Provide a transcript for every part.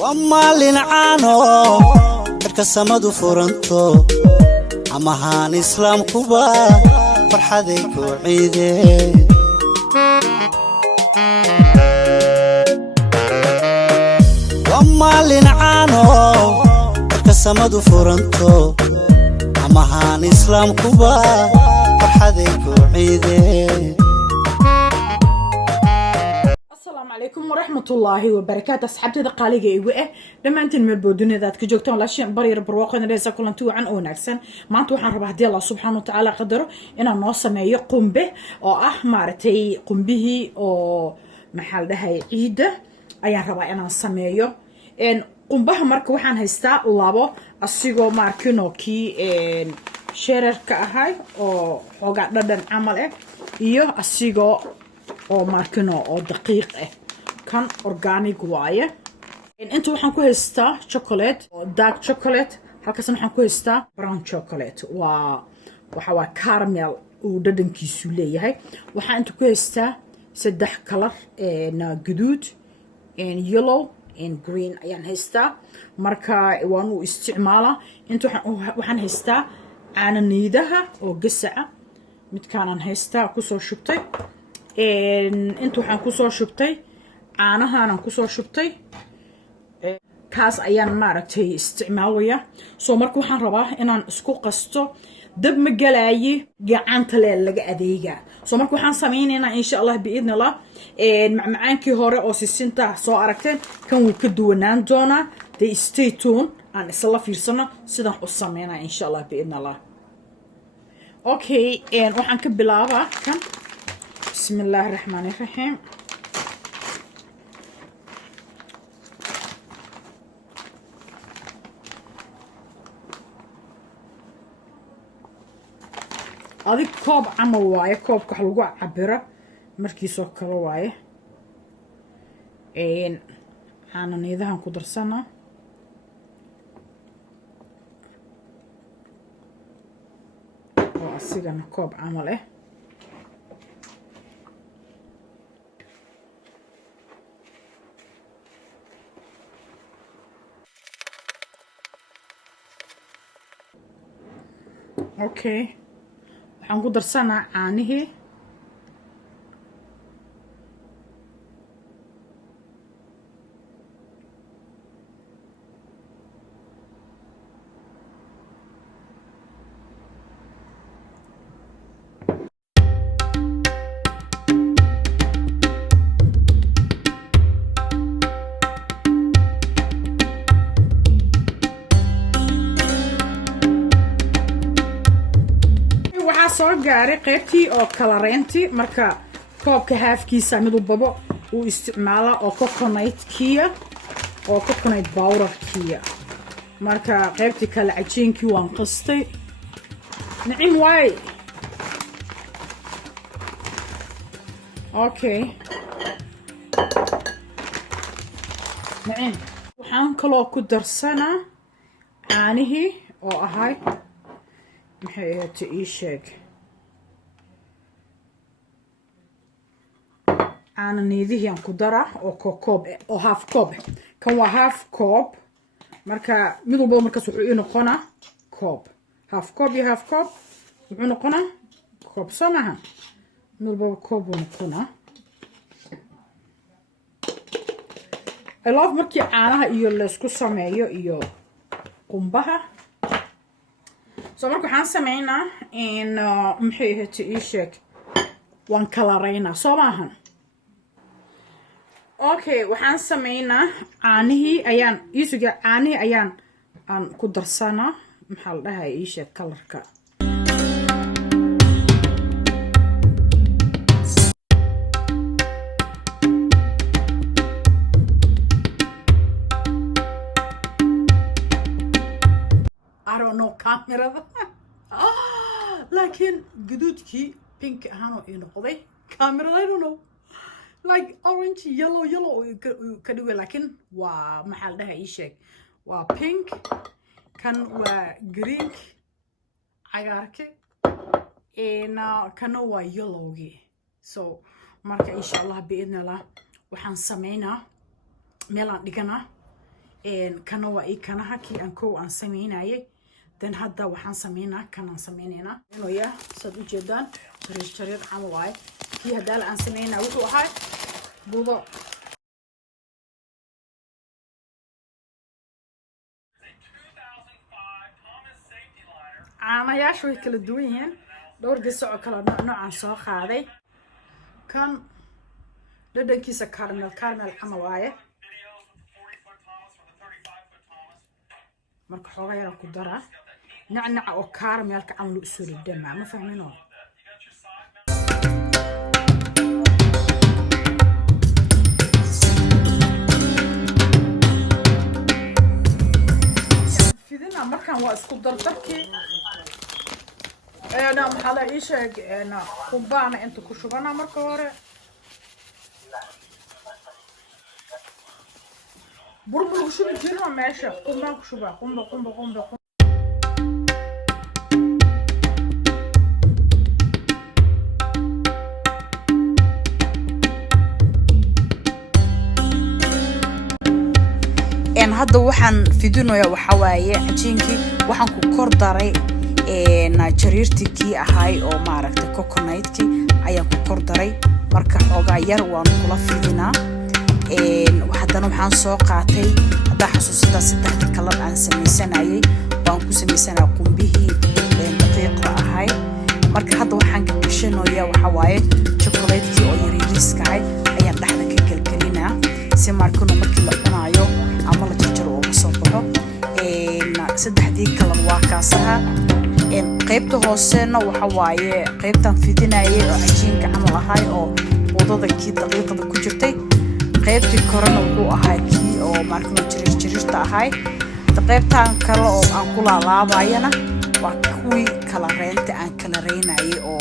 ومالين عانو dadka samadu furanto amahan islaam kuba farxaday ku ciideen ومالين عانو dadka samadu furanto amahan islaam kuba farxaday ku ciideen عليكم ورحمة الله وبركاته أصحابتي دقاليقة إيوه لما أنت المربودون ذات كجوكتون لاشياء برير برواقنا ليسا كلان توعن أو ناكسن ما أنتو حان ربح دي الله سبحانه وتعالى قدره إنا نوصا ما يقوم به أو أحمارتي قم به أو محال ده عيدة أيان ربا إنا نسميه إن قم بها ماركو وحان هستا لابو أسيغو ماركينو كي إن شيرر كأهاي أو حوغا دادن عمل إيو أسيغو أو ماركينو أو دقيق كان أورجانيك واية. أنتوا وحن كويستا شوكولات دارك شوكولات هالكسر وحن كويستا براون شوكولات وحوا كارميل وددن كيسولية هاي وحن أنتوا كويستا سدح كلر إن جدود إن يلو إن جرين يعني هستا مركا وانو استعماله أنتوا وحن هستا عن نيدها أو قسعة متكانن هستا كسر شبتي أنتوا وحن كسر شبتي caanaha aan ku soo shubtay kaas ayaan maaragtay isticmaalaya soo marka waxaan rabaa inaan isku qasto dab ma galaayi gacanta laga adeega soo marka waxaan sameynaynaa insha Allah biidnillah macmacaankii hore oo sisinta soo aragteen kan wuu ka duwanaan doonaa they stay tuned aan isla fiirsano sidaan u sameynaa insha Allah biidnillah okay waxaan ka bilaabaa kan bismillaahir rahmaanir rahiim هذه كوب عمل وايه كوب كحلوقو عبرة مركيسو كلا وايه أنا نيذها نقدر سنة وأصيغنا كوب عمل اوكي waxaan ku darsanaa caanihii soo gaaray qaybtii oo kala reenti marka koobka haafkiisa mid walba uu isticmaala oo coconut kiya oo coconut powder kiya marka qaybtii kala cajiinkii waan qastay nacim waay okay nacim waxaan kaloo ku darsanaa caanihii oo ahay maxay ahayd ii sheeg أنا نيديه عن كدرة أو كوب أو هاف كوب كان هاف كوب مركا ميدو بو مركا سوحينو قنا كوب هاف كوب يا هاف كوب سوحينو قنا كوب سمعها ميدو بو كوب ونقنا I love مركي عانها إيو لسكو سمعيو إيو قنبها سو مركو حان سمعينا إن محيه تيشيك وان كالارينا سمعها okay waxaan sameynaa caanihii ayaan isuga caanihii ayaan aan ku darsanaa maxaa la dhahay ii sheeg kalarka I don't know kamerada laakiin guduudkii pink ahaan oo ii noqday kamerada I don't know like orange yellow كدوه لكن ومحل ده يشك وبينك كان وجرين عيارك إنا كانوا يلوجي so مركا إن شاء الله بإذن الله وحن سمينا ميلان ديكنا kana waa ii kanaha kii aan kow aan sameynayay dan hadda waxaan sameynaa kanaan sameynaynaa inuu yaa saad u jeedaan jareer camal waaye kii haddaala aan sameynaa wuxuu ahaa budo caanayaashu way kala duwan yihiin dhowr gasaco kala noocaan soo qaaday kan dhadhankiisa caramel camal waaye marka xoogaa yara ku daraa nacnaca oo caramelka camal u soo dhadhamaa ma fahmino fidina markaan waa isku dardarkii maxaa la ii sheeg qumbaana inta ku shubana marka hore burbur shubi jirno meesha qumbaan ku shubaa qumba hadda waxaan fidinayaa waxaa waaye cajiinkii waxaan ku kor daray jariirtii kii ahaay oo maaragtay coconutkii ayaan ku kor daray marka xoogaa yar waan kula fidinaa haddana waxaan soo qaatay haddaa xasuusataa 3 kalan aan samaysanayay waan ku samaysanaa qumbihii daqiiqda ahay marka hadda waxaan ka gashanayaa waxaa waaye chocolatekii oo yariiriska ahay ayaan dhexda ka gelgelinaa si markano markii la cunaayo ama la jarjaro uga soo baxo 3 kalan waa kaasaha qaybta hoosena waxa waaye qaybtan fidinayay oo cajiinka camal ahay oo wadada kii daqiiqda ku jirtay qaybtii korona wuxuu ahaa kii oo markano jariirta ahay qaybtan kale oo aan ku laalaabayana waa kuwii kala reynta aan kala reynayay oo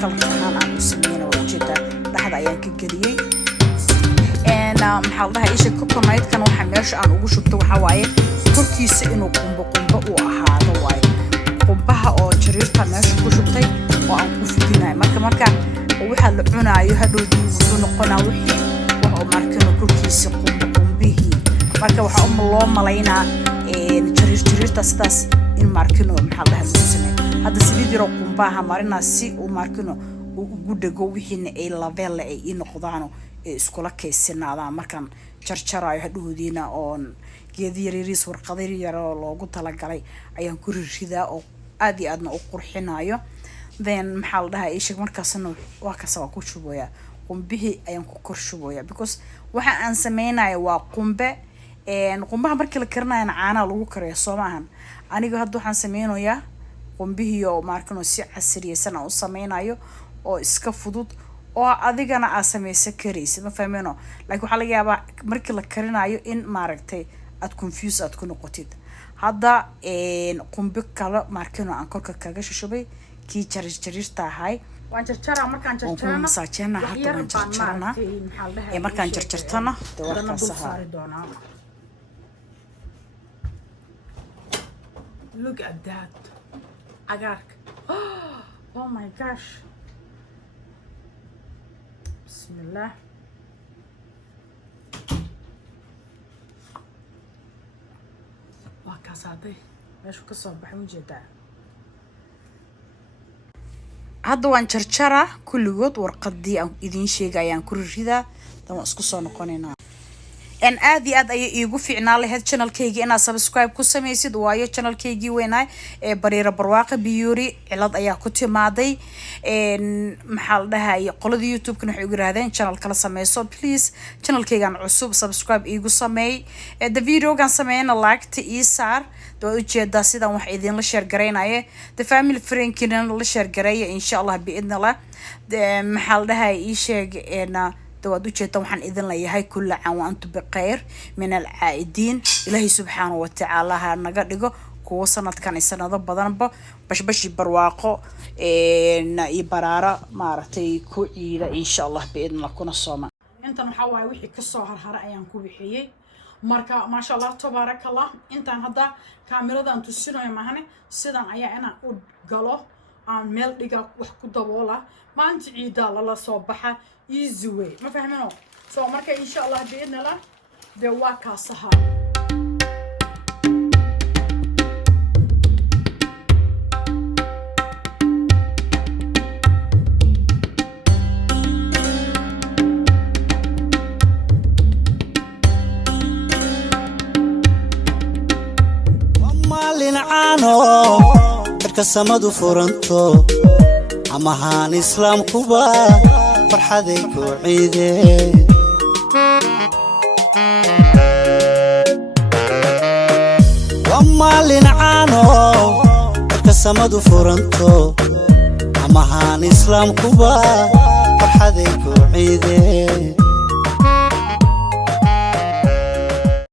kala ahaan aan u sameynay ujeeda dhexda ayaan ka geliyay maxaa la dhahaa isha coconutkan waxa meesha aan ugu shubto waxa waaye korkiisa inuu qumbo uu ahaado waaye qumbaha oo jariirta meesha ku shubtay oo aan ku fidinayo marka waxa la cunaayo hadhowdii wuxuu noqonaa wixii wax oo markano korkiisa qumbihii marka waxa loo malaynaa jariirta sidaas in markano maxaa la dhahaa lagu sameeyo hadda saliid yar oo qumbaha marina si uu markano ugu dhego wixiina ay labeel ay ii noqdaano iskula kaysanaadaan markaan jarjarayo hadhowdiina oon geedi yariis warqado yar oo loogu talagalay ayaan ku ridaa oo aad iyo aadna u qurxinayo then maxaa la dhahaa isha markaasna waa kasa waa ku shubooyaa qumbihii ayaan ku kor shubooyaa because waxa aan sameynayo waa qumbaha markii la karinayana caanaha lagu kariyo soo maahan aniga hadda waxaan sameynayaa qumbihii oo markano si casriyeysan aan u sameynayo oo iska fudud oo adigana aad samaysan karaysid ma fahmino laakiin waxaa laga yaabaa markii la karinayo in maaragtay aad confuse aad ku noqotid hadda qumbi kale markano aan korka kaga shubay kii jariirta ahay waan jarjaraa markaan jarjarana masaajena hadda waan jarjarana markaan jarjartana warkaas ahaa look at that agaarka oh my gosh بسم الله وكاساتي ايش كسر بحوم جدا هذا وان جرجرة كل جود ورقدي أو إذن شيء جايان كل ريدا تما اسكسر نقنينا ان aad ay iigu fiicnaa lahayd channelkayga inaad subscribe ku samaysid waayo channelkaygi weenay bariira barwaaqo biyuri cilad ayaa ku timaaday maxaa la dhahay qolada YouTube-kana waxay ugu yiraahdeen channel kala sameeyso please channelkaygan cusub subscribe iigu sameey the video-gan sameeyna like ii saar doo ujeedaa sidaan wax idin la share gareynayo the family friend-kina la share gareeyo insha Allah biidnillah maxaa la dhahay ii sheeg دواد وجهتهم حن إذن لي هاي كل عام وأنتم بخير من العائدين إلهي سبحانه وتعالى هنقدقه كو سنة كان السنة ضبضنا باش برواقو نايبرارة مارتي كو إلى إن شاء الله بإذن الله كنا الصوم أنت نحاول وحي كسوهر هرأيان كو بحيي marka ma sha Allah tabarakallah intaan hadda kaamiradan tusinayo mahane sidan ayaa ina u galo aan meel dhiga wax ku daboola maanta ciida la soo baxa easy way ma fahmino soo marka insha Allah biidna la de waa ka saha caano cirka samadu furanto amahan islaamkuba farxaday ku ciideen maalin caano cirka samadu furanto amahan islaamkuba farxaday ku ciideen